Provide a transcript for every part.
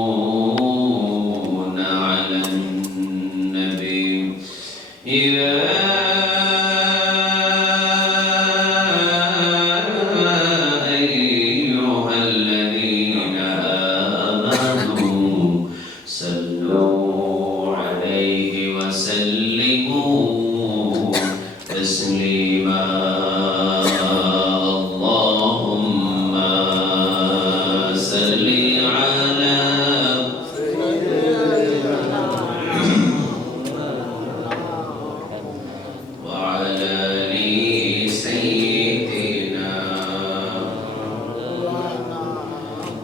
يصلون على النبي يا أيها الذين آمنوا صلوا عليه وسلموا تسليما اللهم صل على وعلى آل سيدنا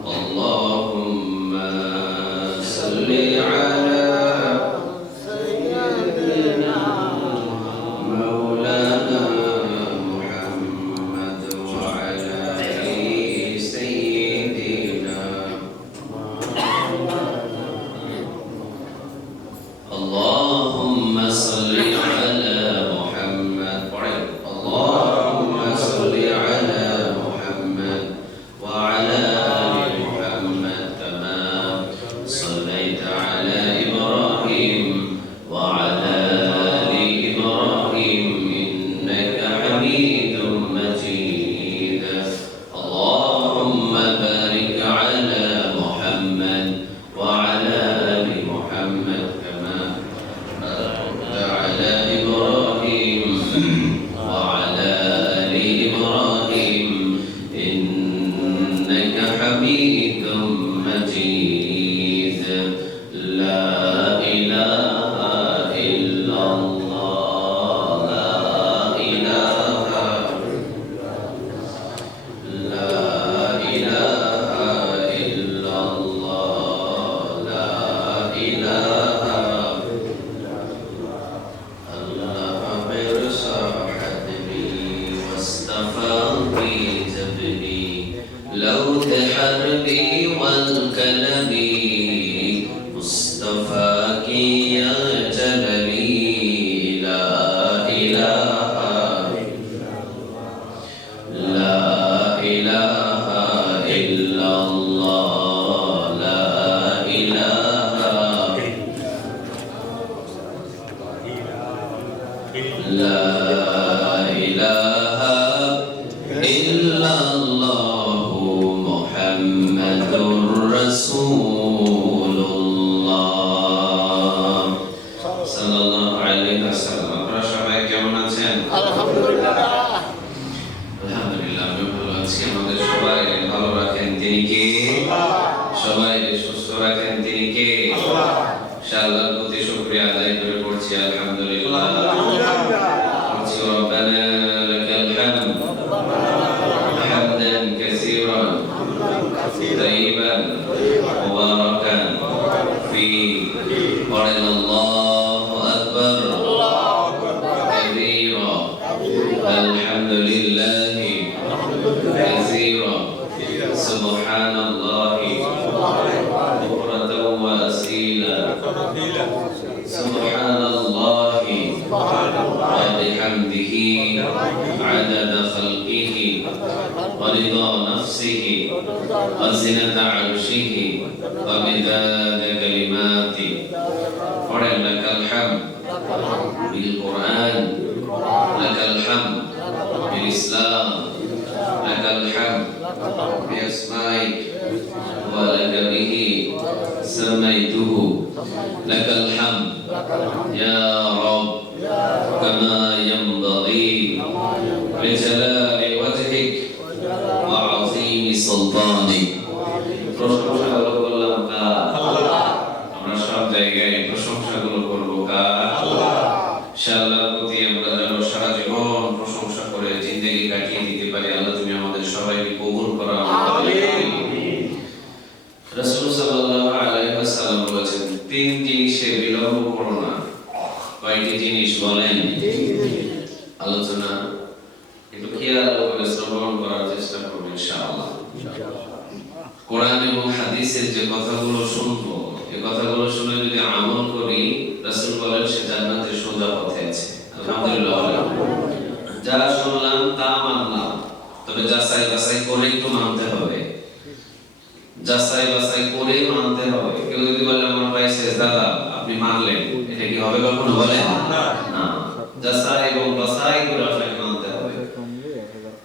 اللهم صل على مولانا محمد وعلى آل سيدنا اللهم صل على محمد اللهم صل على محمد وعلى آل محمد كما صليت على إبراهيم وعلى آل إبراهيم إنك حميد مجيد اللهم بارك على محمد وعلى آل محمد كما باركت على إبراهيم وعلى آل إبراهيم إنك حميد مجيد لا إله إلا الله لا إله إلا الله لا إله الله برصاحتني واصطفاني زبني لو تحربي والكلم مصطفاك يا جلبي لا إله لا إله إلا الله لا إله لا إله إلا الله محمد رسول الله صلى الله عليه وسلم আপনারা সবাই কেমন আছেন আলহামদুলিল্লাহ আলহামদুলিল্লাহ আমি ভালো আছি আমাদের সবাই ভালো রাখেন তিনি কে সবাই সুস্থ রাখেন তিনি কে ইনশাআল্লাহ প্রতি শুকরিয়া আদায় করে পড়ছি আলহামদুলিল্লাহ পড়ছি রব্বানা লাকাল হামদ হামদান কাসীরান طيبا مباركا فيه قال الله أكبر كبيرا الحمد لله كثيرا سبحان الله بكرة وأصيلا سبحان الله وبحمده عدد خلقه ورضا نفسه وزنة عرشه ومداد كلماته لك الحمد بالقرآن لك الحمد بالإسلام لك الحمد بأسمائك ولك به سميته لك الحمد يا رب كما ينبغي لجلال وجهك وعظيم سلطانك প্রশংসা করলাম কার আমরা সব জায়গায় প্রশংসাগুলো করব কার ইনশাআল্লাহ প্রতি আমরা যেন সারা জীবন প্রশংসা করে জিন্দেগি কাটিয়ে দিতে পারি আল্লাহ তুমি আমাদের সবাইকে কবুল করো আমিন রাসূল সাল্লাল্লাহু আলাইহি ওয়াসাল্লাম বলেছেন তিন জিনিসে বিলম্ব করো না কয়টি জিনিস বলেন আলোচনা একটু খেয়াল করে শ্রবণ করার চেষ্টা করব ইনশাআল্লাহ কোরআন এবং হাদিসের যে কথাগুলো শুনবো এই কথাগুলো শুনে যদি আমল করি রাসূল বলেন সে জান্নাতের সোজা পথে আছে আলহামদুলিল্লাহ যা শুনলাম তা মানলাম তবে যাচাই বাছাই করে একটু মানতে হবে যাচাই বাছাই করে মানতে হবে। কেউ যদি বলে আমার ভাই সেজদা দাও, আপনি মানলেন, এটা কি হবে কখনো? বলেন না। যাচাই এবং বাছাই করে আপনাকে মানতে হবে।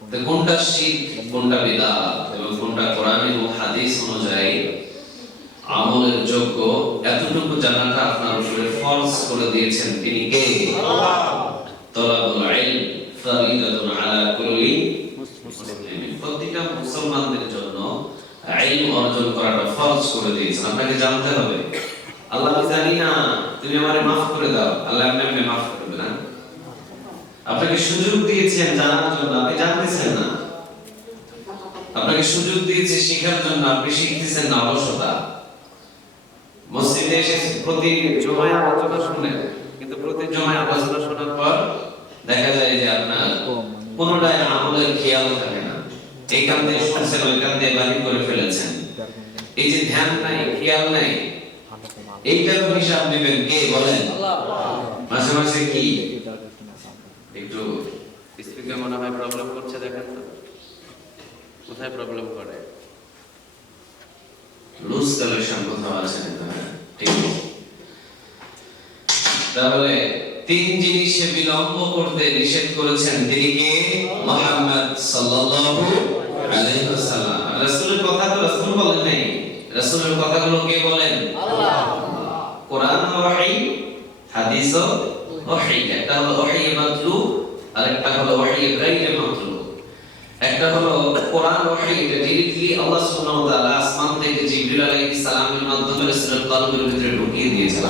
তো কোনটা শিরক, কোনটা বিদআত এবং কোনটা কোরআন এবং হাদিস অনুযায়ী আমলের যোগ্য, এতটুকু জানাটা আপনার উপরে ফরজ করে দিয়েছেন তিনি কে? আল্লাহ। তালাবুল ইলম ফারিদাতুন আলা কুল্লি মুসলিমিন, প্রতিটা মুসলমানদের জন্য ইলম অর্জন করাটা ফরজ করে দিয়েছেন। আপনাকে জানতে হবে। আল্লাহ, আমি জানি না, তুমি আমারে maaf করে দাও। আল্লাহ আপনাকে maaf করবে না। আপনাকে সুযোগ দিয়েছেন জানার জন্য, আপনি জানতেছেন না। আপনাকে সুযোগ দিয়েছে শেখার জন্য, আপনি শিখতেছেন না, অলসতা। মসজিদে এসে প্রতি জুমায় আলোচনা শুনেন, কিন্তু প্রতি জুমায় আলোচনা শোনার পর দেখা যায় যে আপনার কোনোটাই আমলের খেয়াল থাকে না। এইখান থেকে শুনছেন, ওইখান দিয়ে বাড়ি করে ফেলেছেন। এই যে ধ্যান নাই, খেয়াল নাই, এইটার হিসাব নেবেন কে? বলেন। মাঝে মাঝে কি একটু স্পিকার মনে হয় প্রবলেম করছে, দেখেন তো কোথায় প্রবলেম করে। লুজ কালেকশন কোথাও আছে না? ঠিক। তাহলে তিন জিনিসে বিলম্ব করতে নিষেধ করেছেন তিনি কে? মুহাম্মদ সাল্লাল্লাহু আলাইহি ওয়াসাল্লাম। রাসূলের কথা তো রাসূল বলেন নাই, রাসূলের কথাগুলো কে বলেন? আল্লাহ। কোরআন ওহী, হাদিস ওহী। একটা হলো ওহী মাতলুব, আর একটা হলো ওহী গায়রে মাতলুব। একটা হলো কোরআন ওহী, এটা ডিরেক্টলি আল্লাহ সুবহানাহু ওয়া তাআলা আসমান থেকে জিবরিল আলাইহিস সালামের মাধ্যমে রাসূলের কলবের ভিতরে ঢুকিয়ে দিয়েছেন।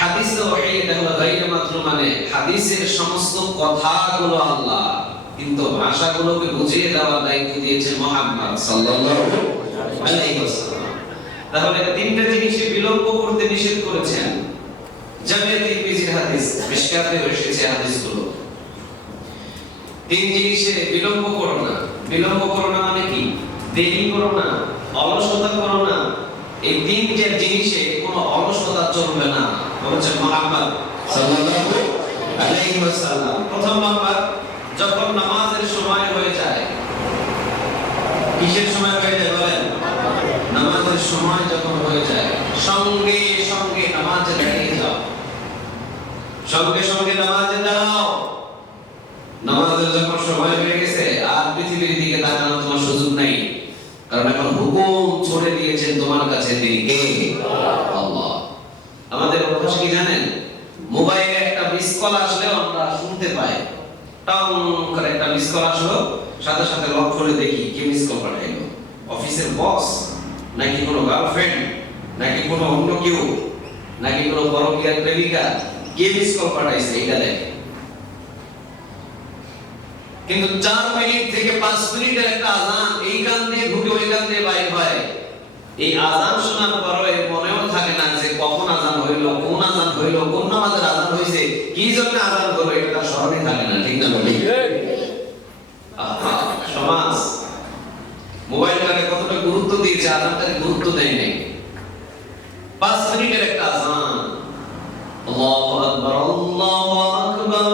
হাদিস ওহী, এটা হলো গায়রে মাতলুব, মানে হাদিসের সমস্ত কথাগুলো আল্লাহ, কিন্তু ভাষাগুলোকে বুঝিয়ে দেওয়ার দায়িত্ব দিয়েছেন মুহাম্মদ সাল্লাল্লাহু আলাইহি ওয়াসাল্লাম। তাহলে তিনটা জিনিসে বিলম্ব করতে নিষেধ করেছেন। জামিয়া তিরমিজির হাদিস, মিশকাতে এসেছে হাদিসগুলো। তিন জিনিসে বিলম্ব করো না। বিলম্ব করো না মানে কি? দেরি করো না, অলসতা করো না। এই তিনটা জিনিসে কোনো অলসতা চলবে না বলেছেন মুহাম্মদ সাল্লাল্লাহু আলাইহি ওয়াসাল্লাম। প্রথম নাম্বার, যখন নামাজের সময় হয়ে যায়। কিসের সময় হয়ে যায় বলেন? নামাজের সময় যখন হয়ে যায়, সঙ্গে সঙ্গে নামাজে দাঁড়িয়ে যাও। সঙ্গে সঙ্গে নামাজে দাঁড়াও। নামাজের যখন সময় হয়ে গেছে, আর পৃথিবীর দিকে তাকানোর তোমার সুযোগ নাই, কারণ এখন হুকুম ছড়ে দিয়েছেন তোমার কাছে তিনি কে? আল্লাহ। আমাদের অভ্যাস কি জানেন? মোবাইলে একটা মিস কল আসলেও আমরা শুনতে পাই, টং করে একটা মিস কল আসলো, সাথে সাথে লক করে দেখি কে মিস কল পাঠাইলো। অফিসের বস, নাকি কোনো গার্লফ্রেন্ড, নাকি কোনো অন্য কেউ, নাকি কোনো পরকীয়ার প্রেমিকা, কে মিস কল পাঠাইছে এটা দেখে। কিন্তু 4 মিনিট থেকে 5 মিনিটের একটা আযান এই কান দিয়ে ঢুকে ওই কান দিয়ে বাইর হয়। এই আযান শোনার পরে মনেও থাকে না যে কখন আযান হইল, কোন আযান হইল, কোন নামাজের আযান হইছে, কি জন্য আযান হলো, এটা স্মরণে থাকে না। ঠিক না বলি? সমাজ মোবাইলটাকে কতটা গুরুত্ব দিয়েছে, আযানটাকে গুরুত্ব দেয় নাই। 5 মিনিটের একটা আযান, আল্লাহু আকবার, আল্লাহু আকবার,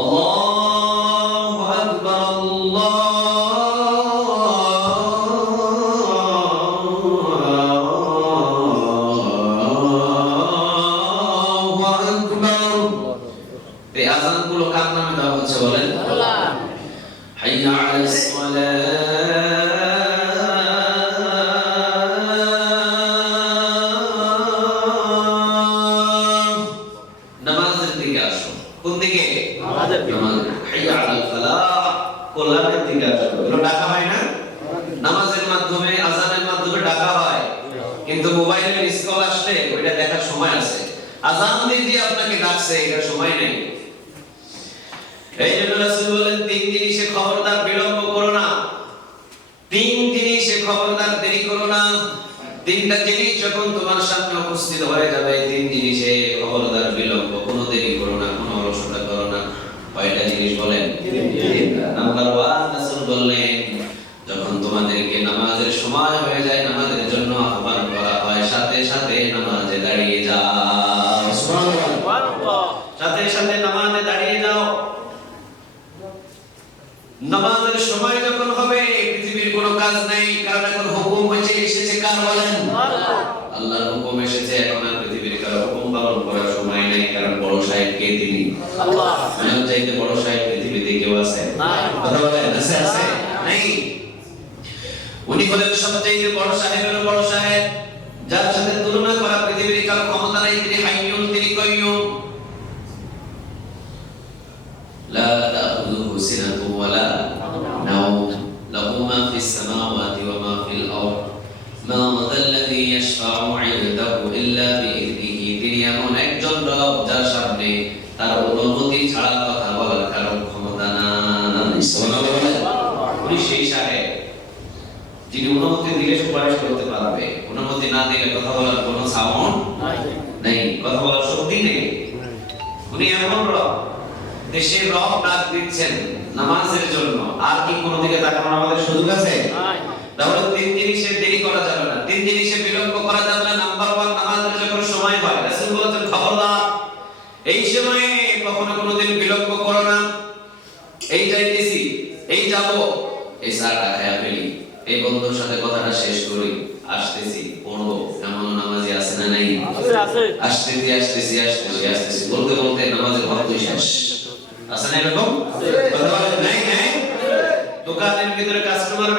আল্লাহু আকবার, আল্লাহু আকবার। এই আযানগুলো কার নামে দেওয়া হচ্ছে বলেন? আল্লাহ। হাইয়া আলাস সালাহ, নামাজের দিকে আসো। কোন দিকে? নামাজের দিকে। হাইয়া আলাল ফালাহ, কল্যাণের দিকে আসো। এগুলো ডাকা হয় না? নামাজের মাধ্যমে, আযানের মাধ্যমে ডাকা হয়, কিন্তু মোবাইলে মিস কল আসলে ওইটা দেখার সময় আছে। আযান দিয়ে আপনাকে ডাকছে, এটার সময় নেই। এই জন্য রাসূল বলেন, তিন জিনিসে খবরদার বিলম্ব করো না। তিন জিনিসে খবরদার দেরি করো না। তিনটা জিনিস যখন তোমার সামনে উপস্থিত হয়ে যাবে, তিন জিনিসে খবরদার বিলম্ব, কোনো দেরি করো না, কোনো অলসতা করো না। কয়টা জিনিস বলেন? নাম্বার 1, রাসূল বললেন, যখন তোমাদেরকে নামাজের সময় হয়ে যায়, নামাজের জন্য আহ্বান করা হয়, সাথে সাথে নামাজে দাঁড়িয়ে যাও। সুবহানাল্লাহ। সাথে সাথে নামাজে দাঁড়িয়ে যাও। নামাজের সময় যখন হবে, পৃথিবীর কোন কাজ নেই, কারণ এখন হুকুম হয়েছে এসেছে কার বলেন? আল্লাহর হুকুম এসেছে, এখন আর পৃথিবীর কারো হুকুম পালন করার সময় নেই, কারণ বড় সাহেব কে? তিনি আল্লাহ। ওনার চাইতে বড় সাহেব পৃথিবীতে কেউ আছে? কথা বলেন, আছে? আছে? নেই। উনি হলেন সবচেয়ে বড় সাহেবের বড় সাহেব, যার সাথে তুলনা করা পৃথিবীর কারো ক্ষমতা নাই। তিনি হাইয়ুন, তিনি কাইয়ুম। লা তাখুযুহু সিনাতুন ওয়ালা নাওম, লাহু মা ফিস সামাওয়াতি ওয়া মা ফিল আরদ, মা যাল্লাযী ইয়াশফা'ু 'ইনদাহু ইল্লা বিইذনিহি। তিনি এমন একজন রব যার সামনে তার অনুমতি ছাড়া কথা বলার কারো ক্ষমতা নাই। সুবহানাল্লাহ। উনি সেই সাহেব যিনি অনুমতি দিলে সুপারিশ করতে পারবে, অনুমতি না দিলে কথা বলার কোনো সাউন্ড নেই, কথা বলার শক্তি নেই। উনি এমন রব, দেশের রব ডাক দিচ্ছেন নামাজের জন্য, আর কি কোনো দিকে তাকানোর আমাদের সুযোগ আছে? তাহলে তিন জিনিসে দেরি করা যাবে না, তিন জিনিসে বিলম্ব করা যাবে না। নাম্বার 1, নামাজের যখন সময় হয় রাসূল বলেছেন খবরদার এই সময়ে কখনো কোনোদিন বিলম্ব করো না। এই যাইতেছি, এই যাব, এই সাটা খায়া ফেলি, এই বন্ধুর সাথে কথাটা শেষ করি, আসতেছি পড়বো, এমন নামাজি আছে না নাই? আসতেছি বলতে বলতে নামাজের ওয়াক্ত শেষ। আছে না এরকম? কথা বলেন নাই? দোকানের ভিতরে কাস্টমার